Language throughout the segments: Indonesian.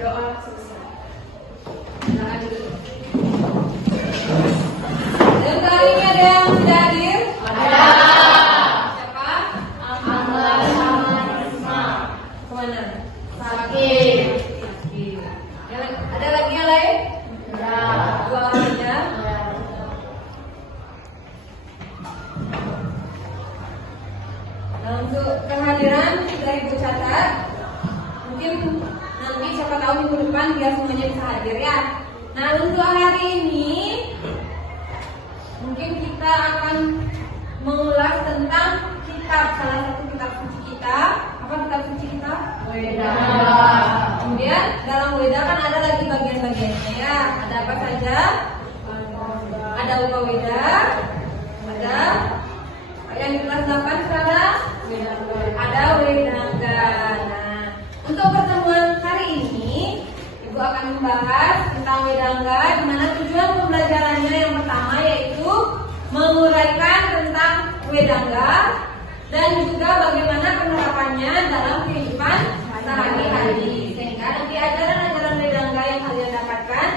berdoa selesai. Lanjut. Dan kali ini ada yang sudah hadir? Ada. Siapa? Ahmad sama Risma. Kemana? Sakit. Ada lagi yang lain? Ada. Dua orang aja. Nah, untuk kehadiran sudah Ibu catat. Mungkin nanti siapa tahu minggu depan biar semuanya bisa hadir ya. Nah, untuk hari ini mungkin kita akan mengulas tentang kitab, salah satu kitab suci kita. Apa kitab suci kita? Weda. Kemudian dalam Weda kan ada lagi bagian-bagiannya ya. Ada apa saja? Ada Upaweda, ada yang di kelas 8 sekarang ada Wedangga. Nah, untuk pertemuan hari ini Ibu akan membahas tentang Wedangga, di mana tujuan pembelajarannya yang pertama yaitu menguraikan tentang Wedangga dan juga bagaimana penerapannya dalam kehidupan sehari-hari, sehingga nanti ajaran-ajaran Wedangga yang kalian dapatkan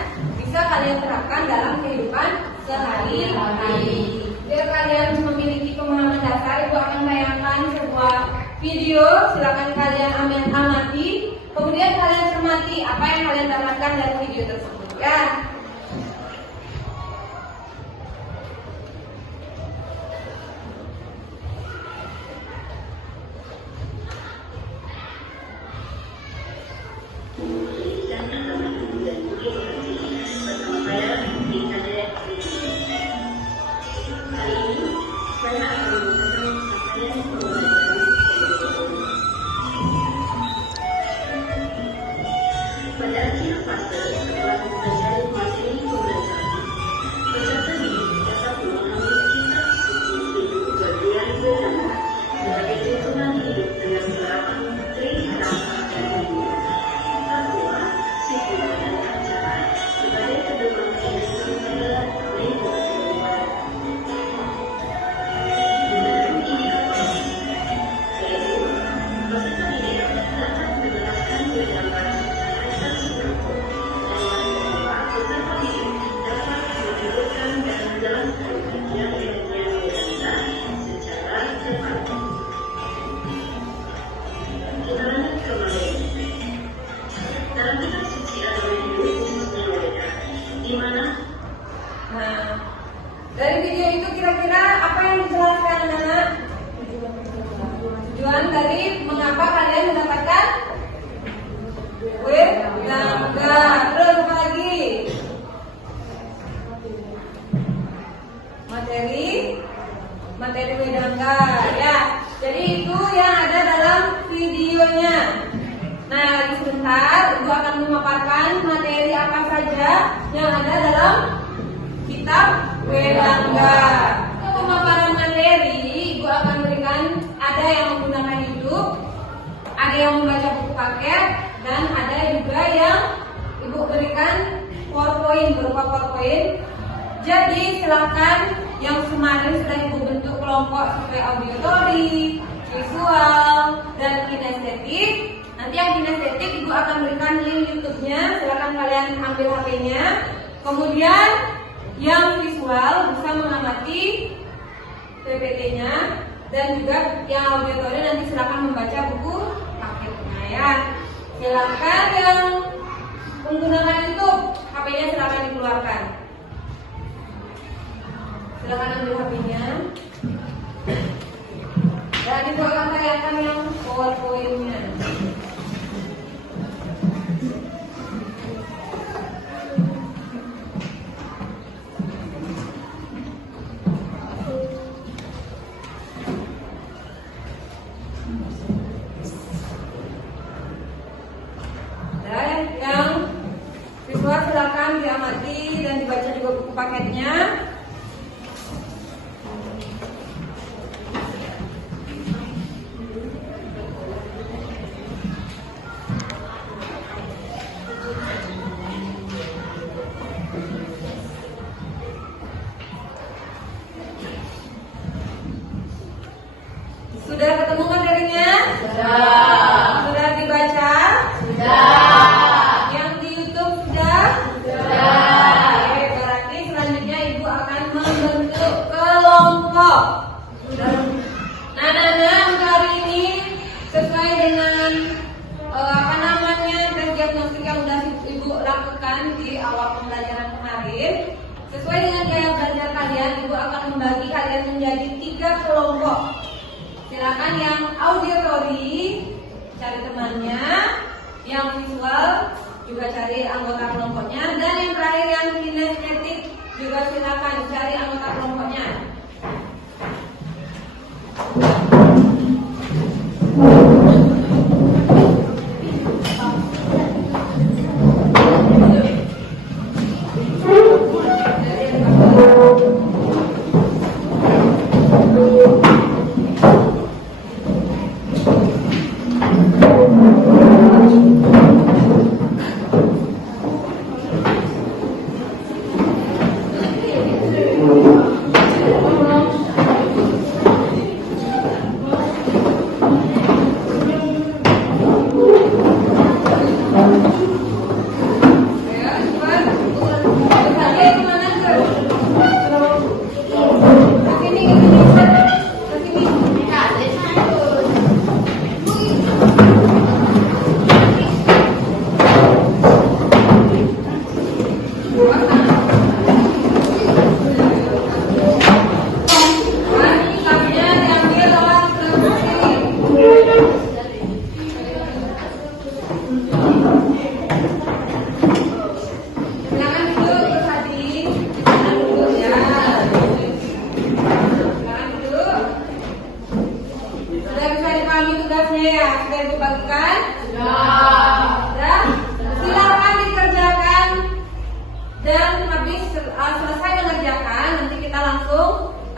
bisa kalian terapkan dalam kehidupan sehari-hari. Biar kalian memiliki pemahaman dasar, Ibu akan tayangkan sebuah video, silakan kalian amati, kemudian kalian cermati apa yang kalian dapatkan dari video tersebut ya. Dari video itu kira-kira apa yang dijelaskan anak-anak? Tujuan dari mengapa kalian mendapatkan Wedangga. Terus apa lagi? Materi Wedangga ya. Jadi itu yang ada dalam videonya. Nah, lagi sebentar Ibu akan memaparkan materi apa saja yang ada dalam kitab Wedangga. Pemaparan materi Ibu akan berikan, ada yang menggunakan YouTube, ada yang membaca buku paket, dan ada juga yang Ibu berikan PowerPoint, berupa PowerPoint. Jadi silakan yang kemarin sudah Ibu bentuk kelompok sesuai auditory, visual, dan kinestetik. Nanti yang kinestetik Ibu akan berikan link YouTube-nya, silakan kalian ambil HP-nya. Kemudian yang visual bisa mengamati PPT-nya, dan juga yang auditory nanti silakan membaca buku paketnya ya. Silakan yang menggunakan YouTube, HP-nya silakan dikeluarkan. Silakan ambil HP-nya. Dan Ibu akan tayangkan yang PowerPoint-nya. Silakan diamati dan dibaca juga buku paketnya. Sudah ketemu materinya? Sudah. Sudah dibaca? Sudah. Ya. Sesuai dengan gaya belajar kalian, Ibu akan membagi kalian menjadi 3 kelompok. Silakan yang auditory cari temannya, yang visual juga cari anggota kelompoknya, dan yang terakhir yang kinestetik juga silakan cari anggota kelompoknya.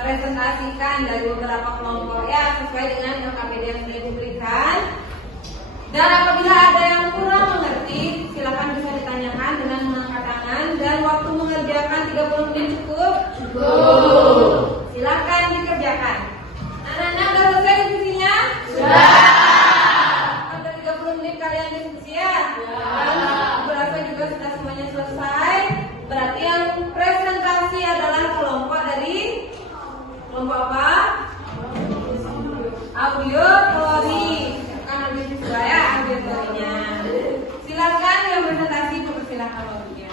Presentasikan dari beberapa kelompok ya sesuai dengan KKPD yang sudah diberikan. Dan apabila ada yang kurang mengerti, silakan bisa ditanyakan dengan mengangkat tangan. Dan waktu mengerjakan 30 menit cukup? Cukup. Silakan dikerjakan. Anak-anak sudah selesai diskusinya? Sudah. Ada 30 menit kalian diskusi ya? Sudah. Berasa juga sudah semuanya selesai. Berarti yang presentasi adalah kelompok dari kelompok apa? Auditory. Kan lebih juga ya auditorinya. Silakan yang presentasi dipersilakan waktunya.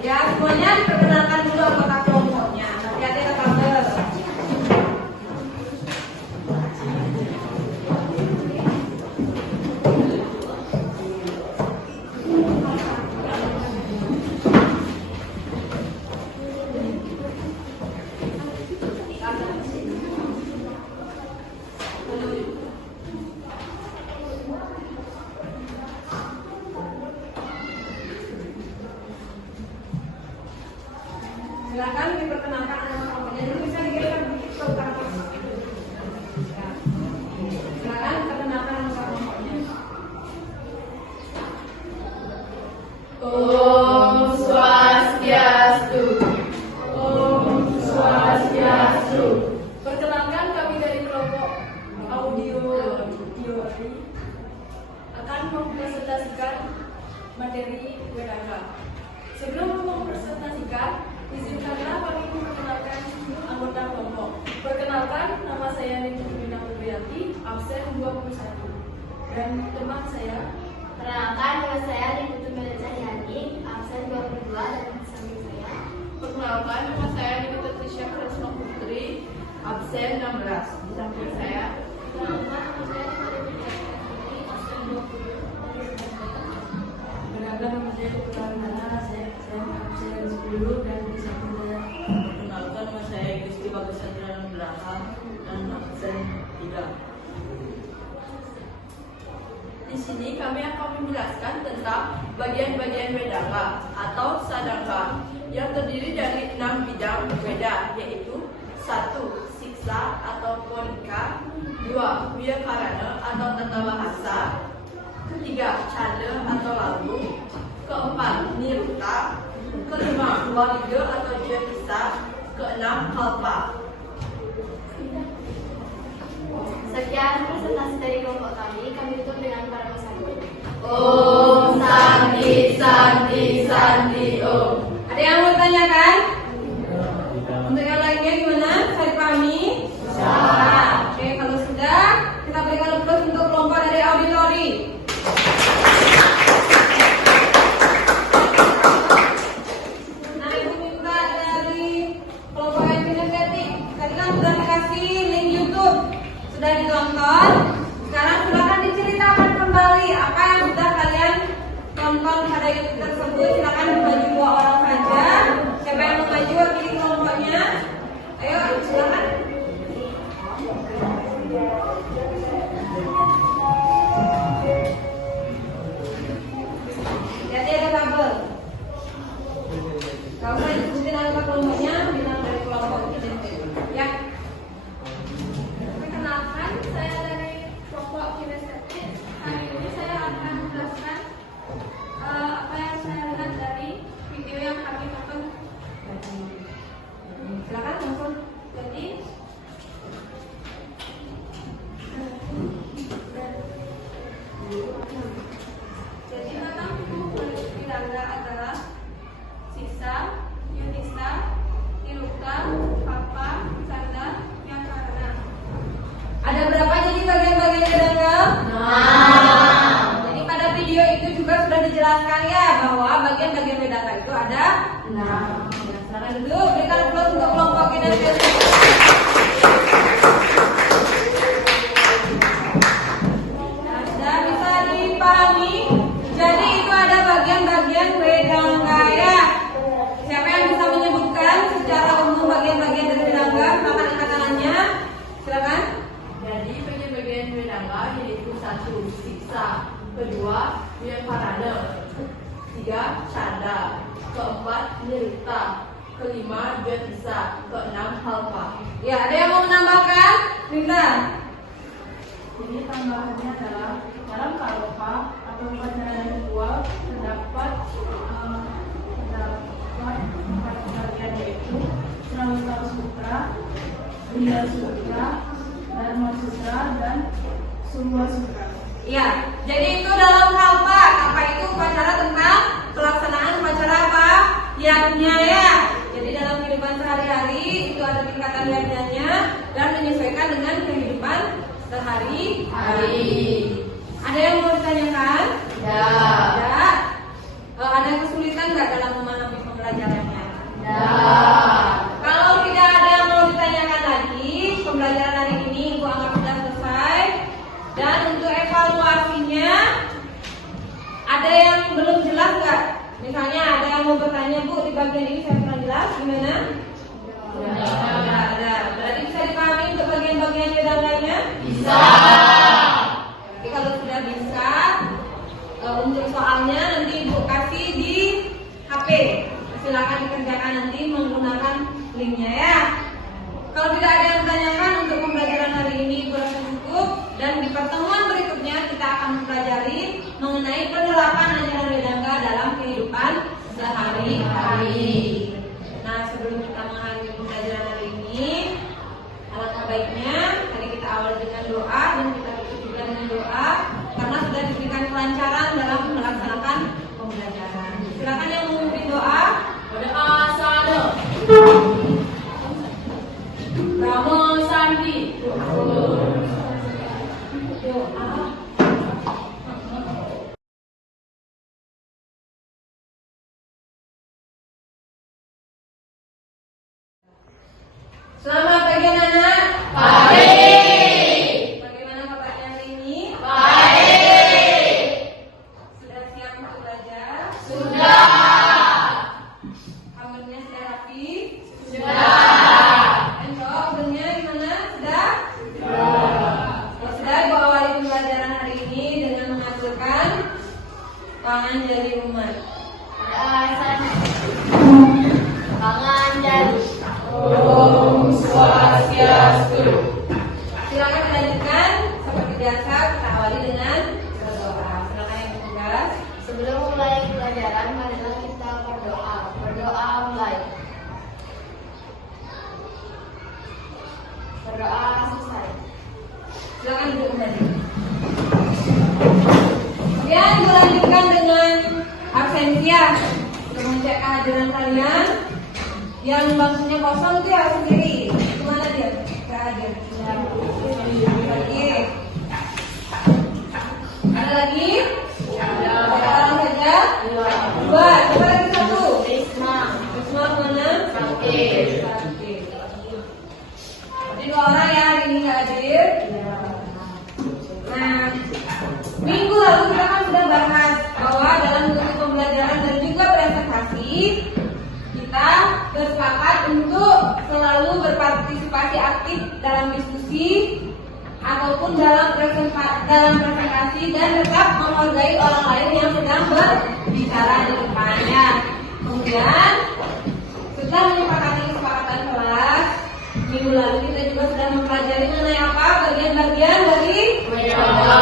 Ya semuanya diperkenalkan dulu anggota kelompoknya. Nanti ada tabel. Silakan diperkenalkan anggota kelompoknya dulu, bisa digeser ke utara. Silakan perkenalkan anggota kelompoknya. Om Swastiastu. Om Swastiastu. Perkenalkan, kami dari kelompok auditory akan mempresentasikan materi Wedanga. Sebelum mempresentasikan, izinkanlah kami memperkenalkan anggota kelompok. Perkenalkan, nama saya Nini Putriyanti, absen 21. Dan teman saya. Perkenalkan, nama saya Nini Putriyanti, absen 22 dan di samping saya. Perkenalkan, nama saya Nini Patricia Kresno Putri, absen 16 di samping saya. Perkenalkan, nama saya Nini Putriyanti, absen 20 dan di samping saya. Perkenalkan, nama saya Putra saya absen 10 dan di samping saya. Perkenalkan, nama saya Gusti Bagasandra Belakang dan absen 3. Di sini kami akan menjelaskan tentang bagian-bagian Vedanga atau Sadanga yang terdiri dari 6 bidang Veda, yaitu 1. Siksa atau Ponika, 2. Vyakarana atau tata bahasa, 3. Canda atau lagu, 4. Niruta, 5. Waliga atau Jyotisa, 6. Kalpa. Sekian presentasi dari kelompok kami tutup dengan para peserta. Om Santi Santi Santi Om. Ada yang mau tanyakan? Untuk yang lainnya gimana? Bisa dipahami? Bisa. Oke, kalau sudah, kita berikan aplaus untuk kelompok dari auditory. duduk, berikan aplaus untuk kelompok kinesis. Nah, sudah bisa dipahami. Jadi itu ada bagian-bagian wedangga ya. Siapa yang bisa menyebutkan secara umum bagian-bagian dari wedangga? Silakan angkat tangannya. Silakan. Jadi bagian-bagian wedangga yaitu 1. Siksa, 2. Wiyaparana, 3. Canda, 4. Nirta, 5. Jatisa, 6. Halpa. Ya, ada yang mau menambahkan? Minta. Jadi tambahannya adalah dalam kaloka atau upacara ritual terdapat empat bagian yaitu Srawita Sutra, Lila Sutra, Dharma Sutra, dan Surya Sutra. Ya, jadi itu dalam kalpa. Kalpa itu upacara tentang pelaksanaan upacara apa? Yajnya ya. Jadi dalam kehidupan sehari-hari itu ada tingkatan yajnya dan menyesuaikan dengan kehidupan sehari-hari. Ada yang mau ditanyakan? Ya. Ada. Ada kesulitan nggak dalam memahami pembelajarannya? Ya. Kalau tidak ada yang mau ditanyakan lagi, pembelajaran hari ini Ibu anggap sudah selesai. Dan untuk evaluasinya, ada yang belum jelas nggak? Misalnya ada yang mau bertanya, Bu, di bagian ini saya kurang jelas, gimana? Ya, ada. Berarti bisa dipahami untuk bagian-bagian wedanganya? Bisa. Tapi kalau sudah bisa, untuk soalnya nanti Ibu kasih di HP. Silakan dikerjakan nanti menggunakan linknya ya. Kalau tidak ada yang ditanyakan untuk pembelajaran hari ini Ibu rasa cukup. Dan di pertemuan berikutnya kita akan mempelajari mengenai penerapan ajaran wedangga dalam kehidupan sehari-hari. Nah, sebelum kita mengakhiri pembelajaran hari ini, alangkah baiknya tadi kita awali dengan doa dan kita tutup juga dengan doa karena sudah diberikan kelancaran dalam melaksanakan pembelajaran. Silakan yang memimpin doa. Berdoa sada. Brahma Sandi. Selamat pagi anak-anak. Pagi. Bagaimana kabarnya hari ini? Baik. Sudah siap untuk belajar? Sudah. Kamarnya sudah rapi? Sudah. Entok, udangnya gimana? Sudah? Ya sudah, Ibu awali pembelajaran hari ini dengan menghasilkan tangan jari umat. Alasan tangan jari. Om Swastiastu. Silakan dilanjutkan seperti biasa kita awali dengan berdoa. Silakan yang bertugas. Sebelum mulai pelajaran, marilah kita berdoa. Berdoa mulai. Berdoa selesai. Silakan duduk kembali. Kemudian dilanjutkan dengan absensia untuk mengecek kehadiran kalian. Yang bangkunya kosong itu ya sendiri. Kemana dia? Tidak hadir. Lagi. Ada lagi? Ada. Orang saja? Dua. Coba lagi satu. Risma kemana? Sakit. Jadi 2 orang ya hari ini nggak hadir. Nah, minggu lalu kita kan sudah bahas bahwa dalam bentuk pembelajaran dan juga presentasi kita bersepakat untuk selalu berpartisipasi aktif dalam diskusi ataupun dalam presentasi dan tetap menghargai orang lain yang sedang berbicara di depannya. Kemudian setelah menyepakati kesepakatan kelas, minggu lalu kita juga sudah mempelajari mengenai apa bagian-bagian dari Wedangga.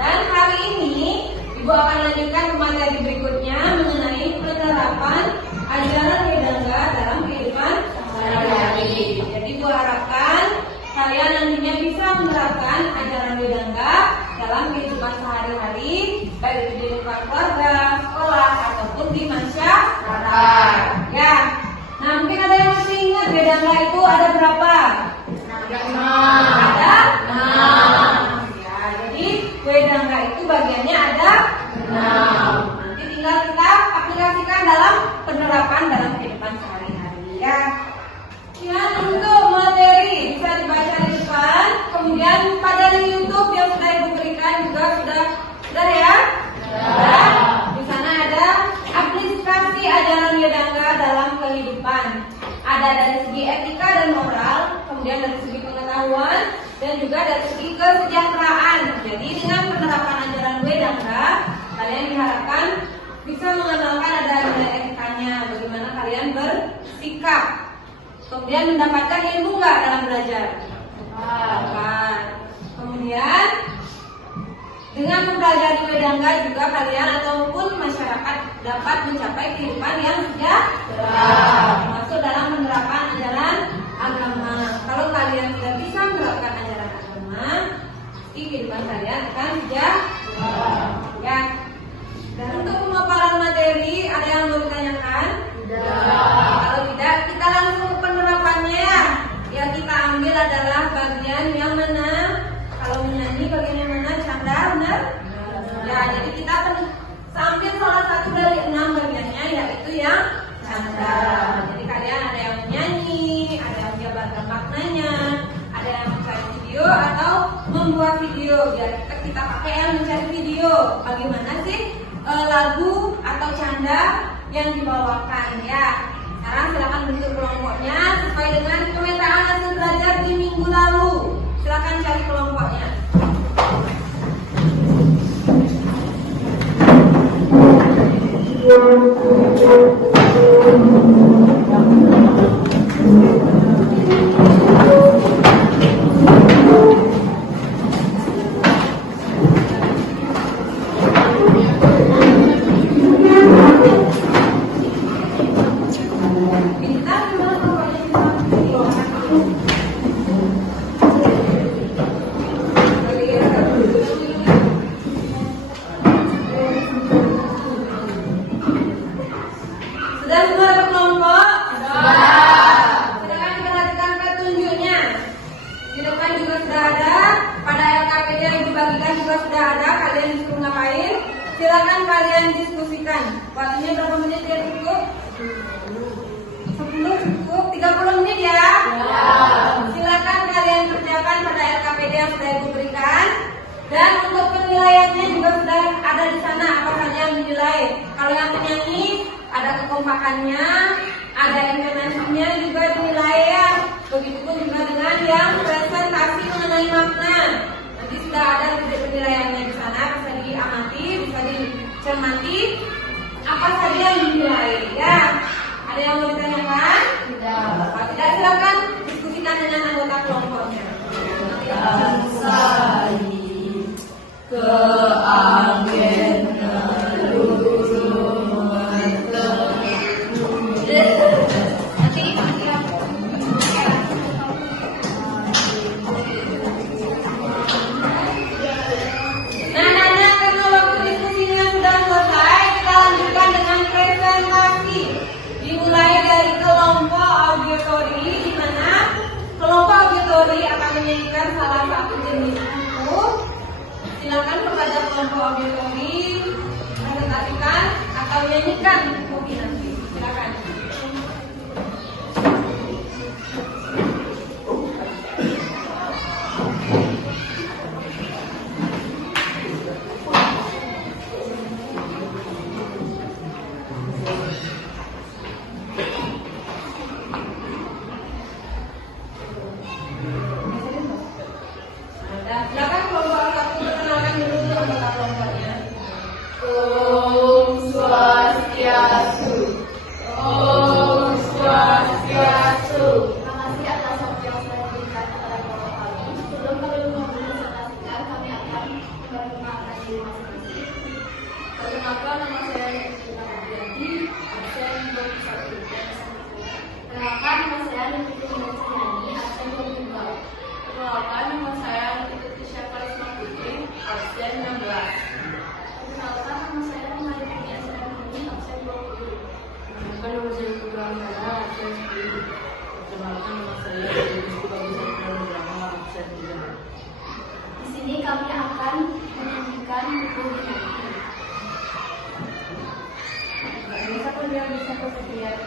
dan hari ini Ibu akan lanjutkan ke materi berikutnya mengenai penerapan ajaran wedangga dalam kehidupan sehari-hari. Jadi Ibu harapkan kalian nantinya bisa menerapkan ajaran wedangga dalam kehidupan sehari-hari, baik itu di lingkungan keluarga, sekolah ataupun di masyarakat. Ya. Nah, mungkin ada yang masih ingat wedangga itu ada berapa? Ada 6. Ya, jadi wedangga itu bagiannya ada 6. Nanti tinggal kita aplikasikan dalam penerapan dalam kehidupan sehari-hari. Dan untuk materi bisa dibaca di depan. Kemudian pada link YouTube yang sudah Ibu berikan juga sudah ya? Sudah. Di sana ada aplikasi ajaran Wedangga dalam kehidupan. Ada dari segi etika dan moral, kemudian dari segi pengetahuan, dan juga dari segi kesejahteraan. Jadi dengan penerapan ajaran Wedangga, kalian diharapkan bisa mengenalkan ada nilai etikanya, bagaimana kalian bersikap. Kemudian mendapatkan ilmu nggak dalam belajar? Dapat. Kemudian dengan mempelajari Wedangga juga kalian ataupun masyarakat dapat mencapai kehidupan yang sejahtera, termasuk dalam penerapan ajaran agama. Kalau kalian sudah bisa menerapkan ajaran agama, pasti kehidupan kalian akan sejahtera. Ya. Dan untuk pemaparan materi ada yang mau ditanyakan? Kalau tidak, kita langsung ke penerapannya ya. Yang kita ambil adalah bagian yang mana? Kalau menyanyi bagian yang mana? Canda, benar? Ya, jadi kita ambil salah satu dari 6 bagiannya, yaitu yang canda. Jadi kalian ada yang menyanyi, ada yang menjabarkan maknanya, ada yang mencari video atau membuat video. Biar kita pakai yang mencari video. Bagaimana sih lagu atau canda yang dibawakan ya? Sekarang silakan bentuk kelompoknya sesuai dengan pemetaan hasil belajar di minggu lalu. Silakan cari kelompoknya. Sudah semua dapat kelompok? Sudah. Silakan diperhatikan petunjuknya. Di depan juga sudah ada. Pada LKPD yang dibagikan juga sudah ada. Kalian disuruh ngapain? Silakan kalian diskusikan. Waktunya berapa menit ya cukup? 10 cukup? 30 menit ya? Silakan kalian kerjakan pada LKPD yang sudah Ibu berikan. Dan untuk penilaiannya juga sudah ada di sana apa saja yang dinilai. Kalau yang penyanyi ada kekompakannya, ada intonasinya juga dinilai ya. Begitupun juga dengan yang presentasi mengenai makna. Nanti sudah ada penilaiannya di sana, bisa diamati, bisa dicermati apa saja yang dinilai ya. Ada yang mau ditanyakan? Kalau tidak silakan diskusikan dengan anggota kelompoknya. Ke angin akan menyanyikan salah satu jenis buku. Silakan kepada kelompok auditori presentasikan atau nyanyikan buku nanti. Silakan. Silakan kelompok satu perkenalkan dulu anggota kelompoknya. Om Swastiastu. Om Swastiastu. Terima kasih atas waktu yang sudah diberikan kepada kelompok kami. Sebelum kami mempresentasikan, kami akan memperkenalkan diri masing-masing. Perkenalkan, nama saya Yustina Mardianti, absen 21. Perkenalkan, nama saya Nifty Nursanani, absen 22. Perkenalkan, nama saya Letitia Karisma Putri, absen 16. Perkenalkan, nama saya Mari Punya Sedanguni, absen 20. Perkenalkan nama saya Putra Antara, absen 10. Perkenalkan nama saya Rizky Bagusan Drama, absen 3. Di sini kami akan menyanyikan buku dinasti. Bisa pun dia bisa kesekian.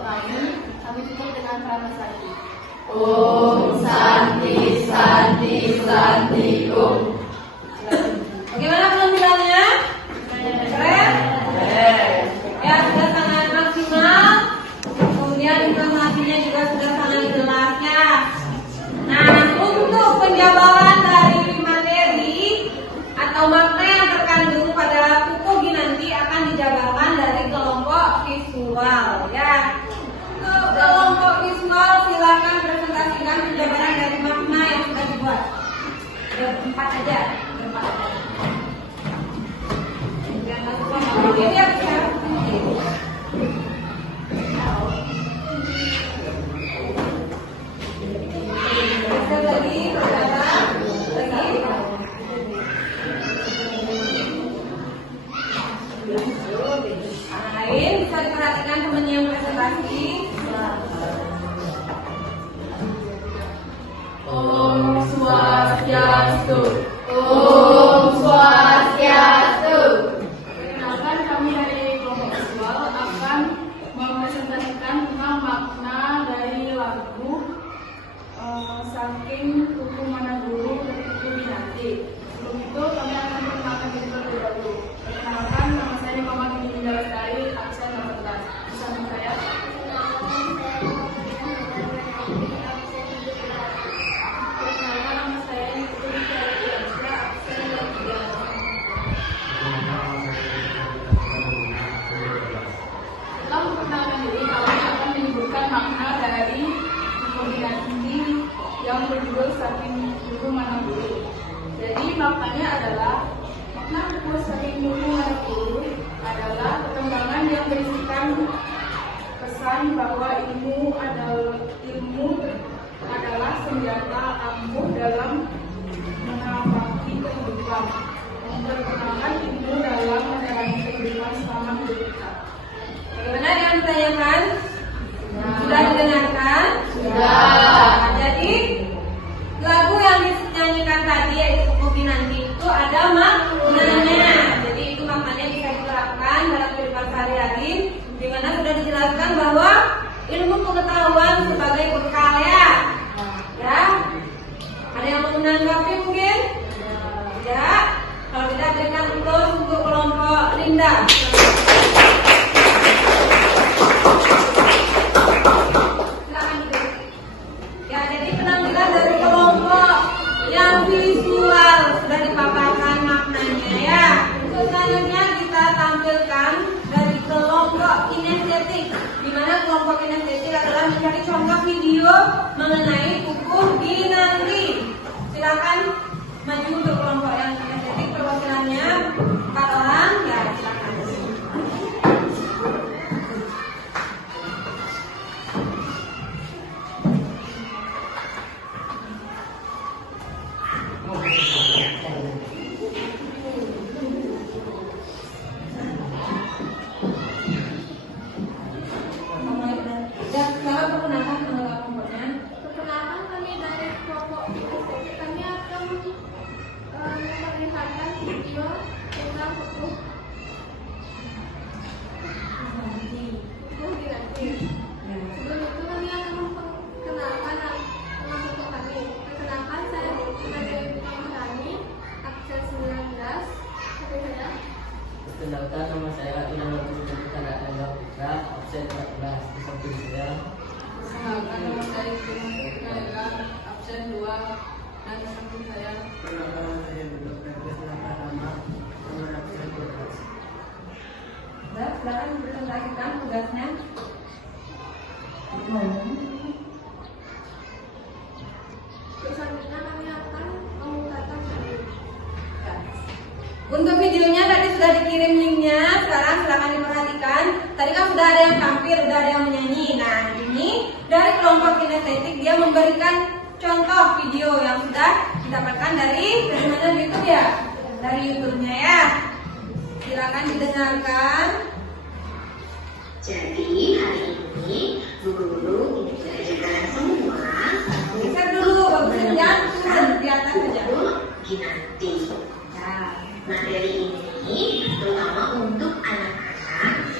kami tutup dengan prana sakti. Om Santi Santi Santi Om. Bagaimana penampilannya? Keren? Ya, sudah sangat maksimal. Kemudian informasinya juga sudah sangat jelas ya. Nah, untuk penjabaran dari materi atau makna yang terkandung pada buku ini nanti akan dijabarkan dari kelompok visual ya. Untuk kelompok visual silakan presentasikan penjabaran dari makna yang sudah dibuat. Berempat aja. Oke, ya, lagi, lain bisa diperhatikan temannya yang presentasi. Om Swastiastu. Om Swastiastu. Perkenalkan, kami dari kelompok visual akan mempresentasikan tentang makna dari lagu Saking Kuku Mana Guru Kuku Binanti. Sebelum itu kami akan memperkenalkan diri terlebih dahulu. Perkenalkan, nama saya Muhammad Dinda Lestari, absen 18. Bersama saya. Perkenalkan, nama saya Putri Syarifah Aisyah, absen 23. Setelah memperkenalkan diri, kami akan menyebutkan makna dari kombinasi yang berjudul Saking Kuku Mana Guru. Jadi maknanya adalah makna buku Saking Kuku Mana Guru adalah perkembangan yang berisikan pesan bahwa ilmu adalah senjata ampuh dalam menapaki kehidupan, memperkenalkan ilmu dalam menjalani kehidupan selama hidup kita. Bagaimana yang ditanyakan? Sudah didengarkan? Sudah. Nah, jadi lagu yang dinyanyikan tadi yaitu Kuku Nanti itu ada maknanya. Jadi itu maknanya bisa diterapkan dalam kehidupan sehari-hari, di mana sudah dijelaskan bahwa ilmu pengetahuan sebagai bekal ya. Ya. Ada yang mau menanggapi mungkin? Ya. Kalau tidak berikan untuk kelompok Linda. Ya, jadi penampilan dari kelompok yang visual sudah dipaparkan maknanya ya. Untuk selanjutnya kita tampilkan dari kelompok kinestetik, di mana kelompok kinestetik adalah mencari contoh video mengenai kuku binanti. Silakan maju untuk kelompok yang kinestetik, perwakilannya 4 orang ya, silakan. Ya, sekarang perkenalkan kelompoknya. Perkenalkan, kami dari kelompok kinestetik, kami akan memperlihatkan video tentang kuku binanti. Sebelum itu kami akan memperkenalkan nama kelompok kami. Perkenalkan, saya sebagai Maharani, absen 19. Seperti saya. Perkenalkan, nama saya Ilham Abdul Karatanda Putra, absen 14. Di samping saya. Perkenalkan, nama saya Kurniawan, absen 2. Dan di samping saya. Perkenalkan, nama saya Dr. Krisnaka Rama, nomor absen 12. Nah, silakan dipresentasikan tugasnya. Selanjutnya kami akan mengungkapkan video. Untuk videonya tadi sudah dikirim linknya. Sekarang silakan diperhatikan. Tadi kan sudah ada yang tampil, sudah ada yang menyanyi. Nah, ini dari kelompok kinestetik dia memberikan contoh video yang sudah didapatkan dari mana YouTube ya? Dari YouTube-nya ya. Silakan didengarkan. Jadi hari ini Bu Guru ingin mengajak kalian semua Geser dulu, bagusin jangan turun di atas saja. Ginanti. Nah, Materi ini terutama untuk anak-anak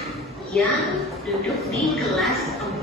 yang duduk di kelas 4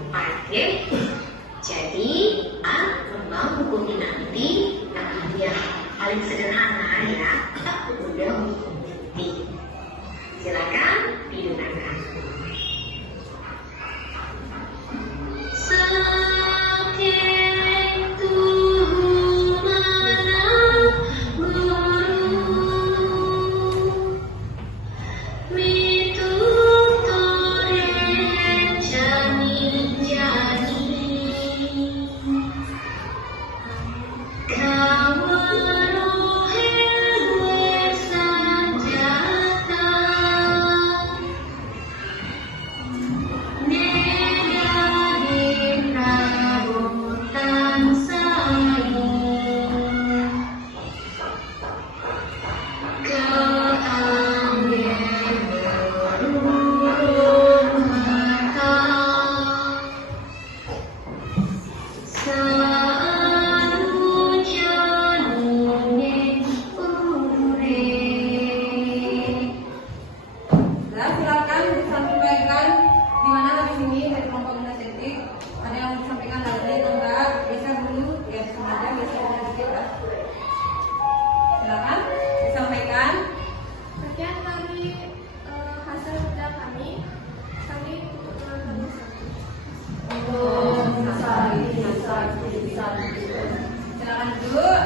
Silakan duduk.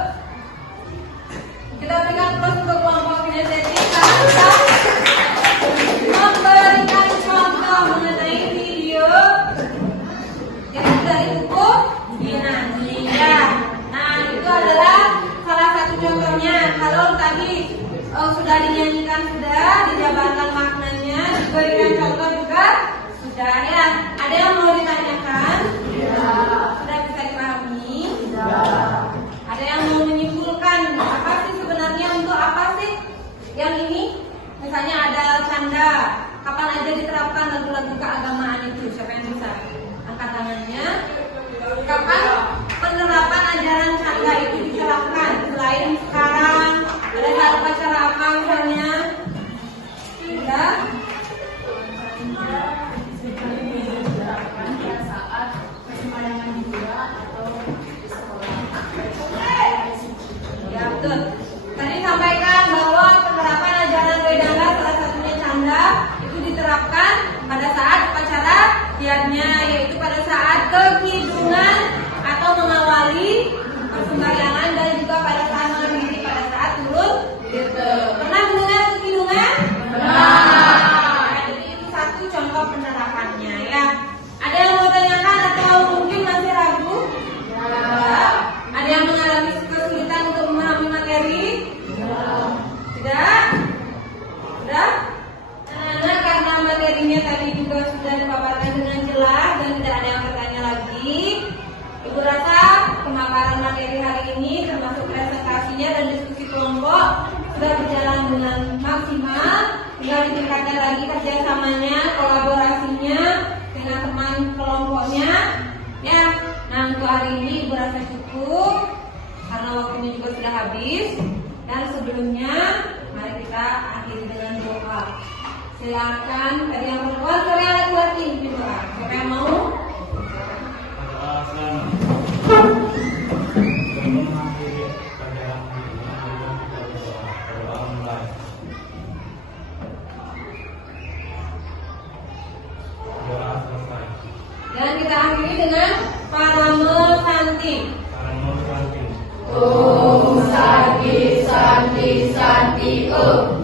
Kita berikan plus untuk kelompok kinestetik. Kita memberikan contoh mengenai video yang dari buku Binanti ya. Nah, itu adalah salah satu contohnya. Kalau tadi sudah dinyanyikan, sudah dijabarkan maknanya, diberikan contoh juga sudah ya. Ada yang mau ditanyakan? Sudah bisa dipahami? Ada yang mau menyimpulkan apa sih sebenarnya, untuk apa sih yang ini? Misalnya ada canda, kapan aja diterapkan lagu-lagu keagamaan itu? Siapa yang bisa angkat tangannya? Kapan penerapan ajaran canda itu diterapkan? Selain sekarang, ada saat upacara apa misalnya? Ya? Ya betul. Tadi sampaikan bahwa penerapan ajaran Wedanga salah satunya canda itu diterapkan pada saat upacara diatnya, yaitu pada saat kekidungan atau mengawali persembahyangan, dan juga pada saat mengakhiri pada saat turun tirta. Pernah mendengar kekidungan? Nah, jadi itu satu contoh penerapannya ya. Ada yang mau tanyakan atau mungkin masih ragu? Ya. Ada yang mengalami kesulitan untuk memahami materi? Tidak? Sudah? Nah, karena materinya tadi juga sudah dipaparkan dengan jelas dan tidak ada yang bertanya lagi, Ibu rasa pemaparan materi hari ini termasuk presentasinya dan diskusi kelompok sudah berjalan dengan maksimal. Tinggal ditingkatkan lagi kerjasamanya, kolaborasinya dengan teman kelompoknya ya. Nah, untuk hari ini Ibu rasa cukup karena waktunya juga sudah habis. Dan sebelumnya mari kita akhiri dengan doa. Silakan dari yang perempuan, dari yang laki-laki berdoa. Siapa yang mau? Dan kita akhiri dengan Paramo Santi. Om Santi Santi Santi Om.